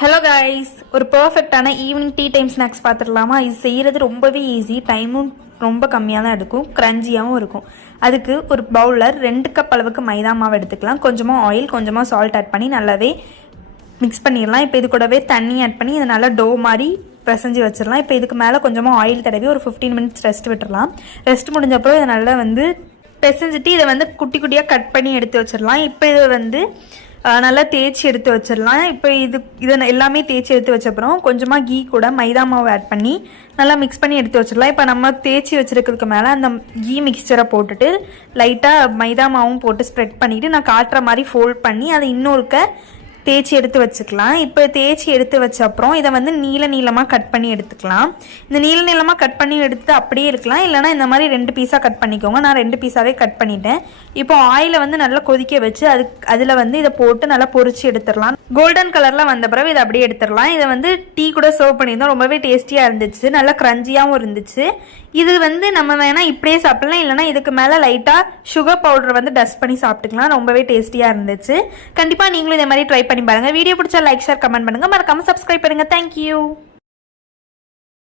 Hello guys, ஒரு பர்ஃபெக்டான evening tea time snacks பார்த்துடலாமா? இது செய்கிறது ரொம்பவே ஈஸி, டைமும் ரொம்ப கம்மியாக தான் எடுக்கும், க்ரன்ச்சியாகவும் இருக்கும். அதுக்கு ஒரு பவுலில் 2 கப் அளவுக்கு மைதா மாவு எடுத்துக்கலாம். கொஞ்சமாக ஆயில், கொஞ்சமாக சால்ட் ஆட் பண்ணி நல்லாவே மிக்ஸ் பண்ணிடலாம். இப்போ இது கூடவே தண்ணி ஆட் பண்ணி இதை நல்லா டோ மாதிரி பிசைஞ்சு வச்சிடலாம். இப்போ இதுக்கு மேலே கொஞ்சமாக ஆயில் தடவி ஒரு 15 மினிட்ஸ் ரெஸ்ட் விட்டுடலாம். ரெஸ்ட் முடிஞ்சப்போ இதை நல்லா பிசைஞ்சிட்டு இதை குட்டி குட்டியாக கட் பண்ணி எடுத்து வச்சிடலாம். இப்போ இதை நல்லா தேய்ச்சி எடுத்து வச்சிடலாம். இப்போ இதை எல்லாமே தேய்ச்சி எடுத்து வச்சப்புறம் கொஞ்சமாக கீ கூட மைதா மாவு ஆட் பண்ணி நல்லா மிக்ஸ் பண்ணி எடுத்து வச்சிடலாம். இப்போ நம்ம தேய்ச்சி வச்சிருக்கிறதுக்கு மேலே அந்த கீ மிக்சரை போட்டுட்டு லைட்டாக மைதா மாவும் போட்டு ஸ்ப்ரெட் பண்ணிவிட்டு நான் காட்டுற மாதிரி ஃபோல்ட் பண்ணி அதை இன்னொருக்க தேய்ச்சி எடுத்து வச்சுக்கலாம். இப்போ தேய்ச்சி எடுத்து வச்ச அப்புறம் இதை நீளமாக கட் பண்ணி எடுத்துக்கலாம். இந்த நீளமாக கட் பண்ணி எடுத்து அப்படியே இருக்கலாம், இல்லைனா இந்த மாதிரி 2 பீஸாக கட் பண்ணிக்கோங்க. நான் 2 பீஸாகவே கட் பண்ணிட்டேன். இப்போ ஆயிலை நல்லா கொதிக்க வச்சு அதில் இதை போட்டு நல்லா பொரிச்சு எடுத்துடலாம். கோல்டன் கலரில் வந்த பிறகு இதை அப்படியே எடுத்துடலாம். இதை டீ கூட சர்வ் பண்ணியிருந்தோம், ரொம்பவே டேஸ்டியாக இருந்துச்சு, நல்லா க்ரன்ச்சியாகவும் இருந்துச்சு. இது நம்ம வேணால் இப்படியே சாப்பிடலாம், இல்லைனா இதுக்கு மேலே லைட்டாக சுகர் பவுடர் டஸ்ட் பண்ணி சாப்பிட்டுக்கலாம். ரொம்பவே டேஸ்டியாக இருந்துச்சு. கண்டிப்பாக நீங்களும் இதே மாதிரி ட்ரை பண்ணி பாருங்க. வீடியோ பிடிச்சா லைக், ஷேர், கமெண்ட் பண்ணுங்க. மறக்காம சப்ஸ்கிரைப் பண்ணுங்க. தேங்க்யூ.